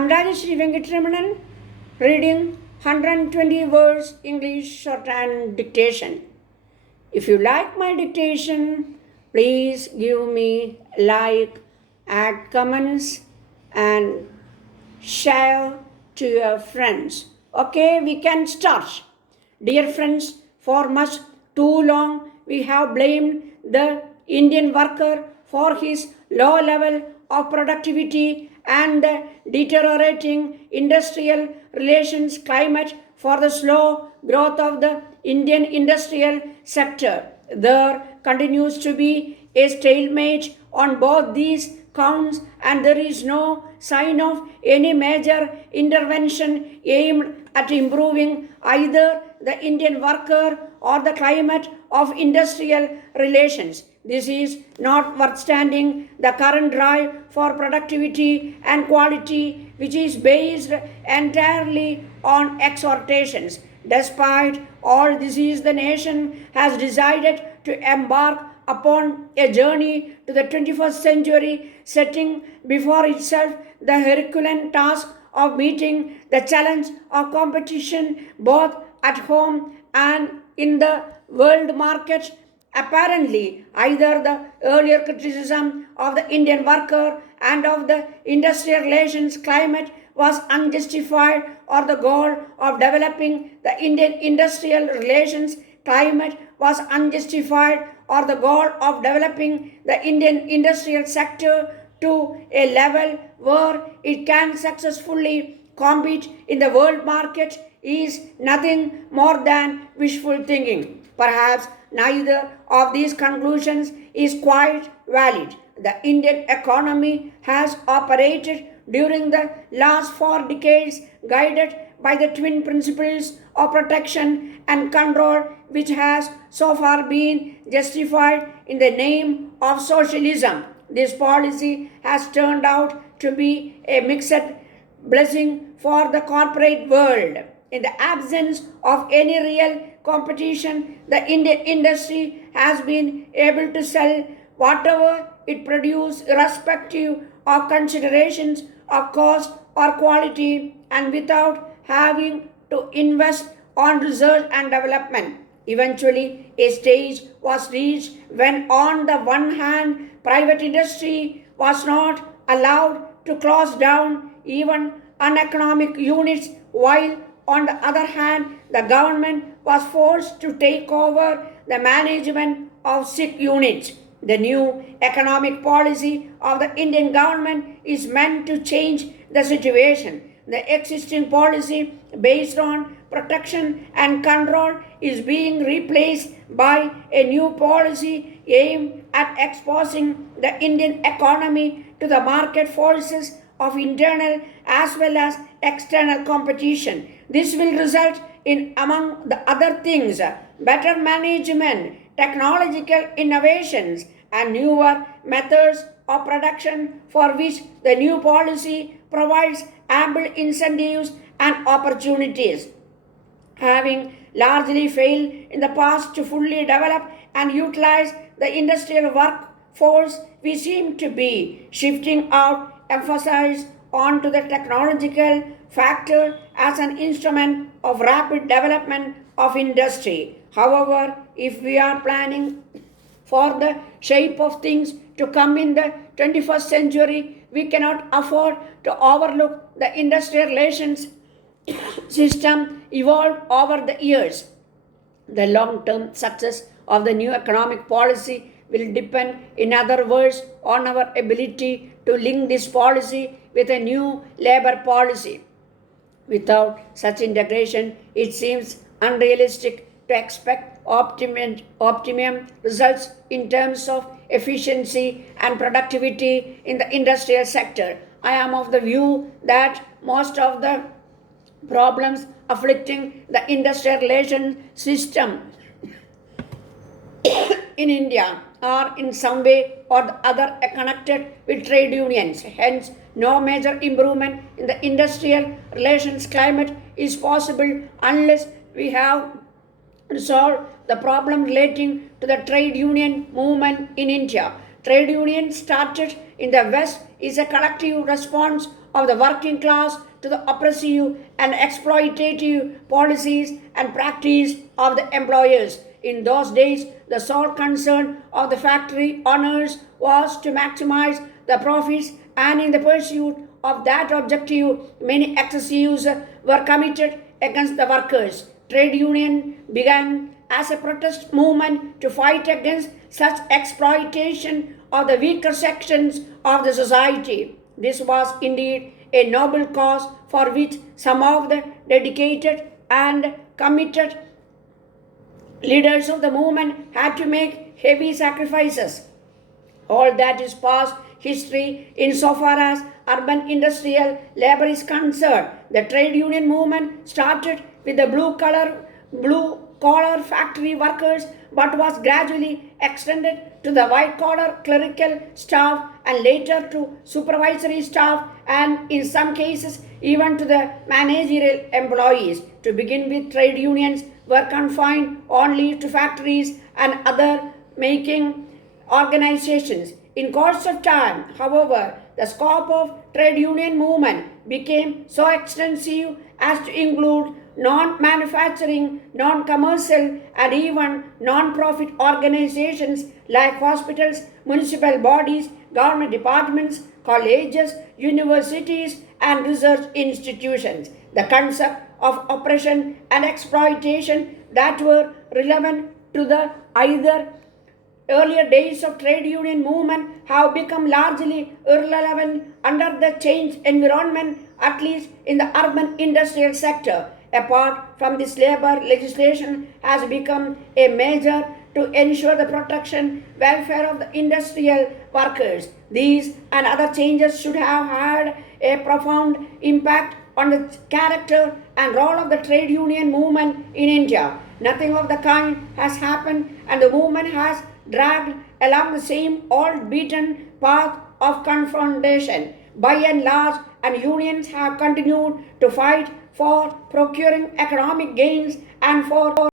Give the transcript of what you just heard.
I'm Rajeshri Venkatramanan, reading 120 words English Shorthand Dictation. If you like my dictation, please give me like, add comments, and share to your friends. Okay, we can start. Dear friends, for much too long we have blamed the Indian worker for his low level of productivity and the deteriorating industrial relations climate for the slow growth of the Indian industrial sector. There continues to be a stalemate on both these counts, and there is no sign of any major intervention aimed at improving either the Indian worker or the climate of industrial relations. This is notwithstanding the current drive for productivity and quality, which is based entirely on exhortations. Despite all this, the nation has decided to embark upon a journey to the 21st century, setting before itself the Herculean task of meeting the challenge of competition both at home and in the world market. Apparently, either the earlier criticism of the Indian worker and of the industrial relations climate was unjustified, or the goal of developing the Indian industrial relations climate was unjustified, or the goal of developing the Indian industrial sector to a level where it can successfully compete in the world market is nothing more than wishful thinking. Perhaps neither of these conclusions is quite valid. The Indian economy has operated during the last 4 decades guided by the twin principles of protection and control, which has so far been justified in the name of socialism. This policy has turned out to be a mixed blessing for the corporate world. In the absence of any real competition, the Indian industry has been able to sell whatever it produces irrespective of considerations of cost or quality, and without having to invest on research and development. Eventually, a stage was reached when, on the one hand, private industry was not allowed to close down even uneconomic units, while on the other hand, the government was forced to take over the management of sick units. The new economic policy of the Indian government is meant to change the situation. The existing policy based on protection and control is being replaced by a new policy aimed at exposing the Indian economy to the market forces of internal as well as external competition. This will result in, among the other things, better management, technological innovations, and newer methods of production, for which the new policy provides ample incentives and opportunities. Having largely failed in the past to fully develop and utilize the industrial workforce, we seem to be shifting our emphasis onto the technological factor as an instrument of rapid development of industry. However, if we are planning for the shape of things to come in the 21st century, we cannot afford to overlook the industrial relations system evolved over the years. The long-term success of the new economic policy will depend, in other words, on our ability to link this policy with a new labor policy. Without such integration, it seems unrealistic to expect optimum results in terms of efficiency and productivity in the industrial sector. I am of the view that most of the problems afflicting the industrial relations system in India are in some way or the other connected with trade unions. Hence, no major improvement in the industrial relations climate is possible unless we have resolved the problem relating to the trade union movement in India. Trade unions started in the West is a collective response of the working class to the oppressive and exploitative policies and practice of the employers. In those days, the sole concern of the factory owners was to maximize the profits, and in the pursuit of that objective, many excesses were committed against the workers. Trade union began as a protest movement to fight against such exploitation of the weaker sections of the society. This was indeed a noble cause for which some of the dedicated and committed leaders of the movement had to make heavy sacrifices. All that is past history insofar as urban industrial labor is concerned. The trade union movement started with the blue collar factory workers but was gradually extended to the white collar clerical staff and later to supervisory staff and in some cases even to the managerial employees. To begin with, trade unions were confined only to factories and other making organizations. In course of time, however, the scope of trade union movement became so extensive as to include non-manufacturing, non-commercial and even non-profit organizations like hospitals, municipal bodies, government departments, colleges, universities and research institutions. The concept of oppression and exploitation that were relevant to the either earlier days of trade union movement have become largely irrelevant under the changed environment, at least in the urban industrial sector. Apart from this, labor legislation has become a measure to ensure the protection, welfare of the industrial workers. These and other changes should have had a profound impact on the character and role of the trade union movement in India. Nothing of the kind has happened, and the movement has dragged along the same old beaten path of confrontation. By and large, and unions have continued to fight for procuring economic gains and for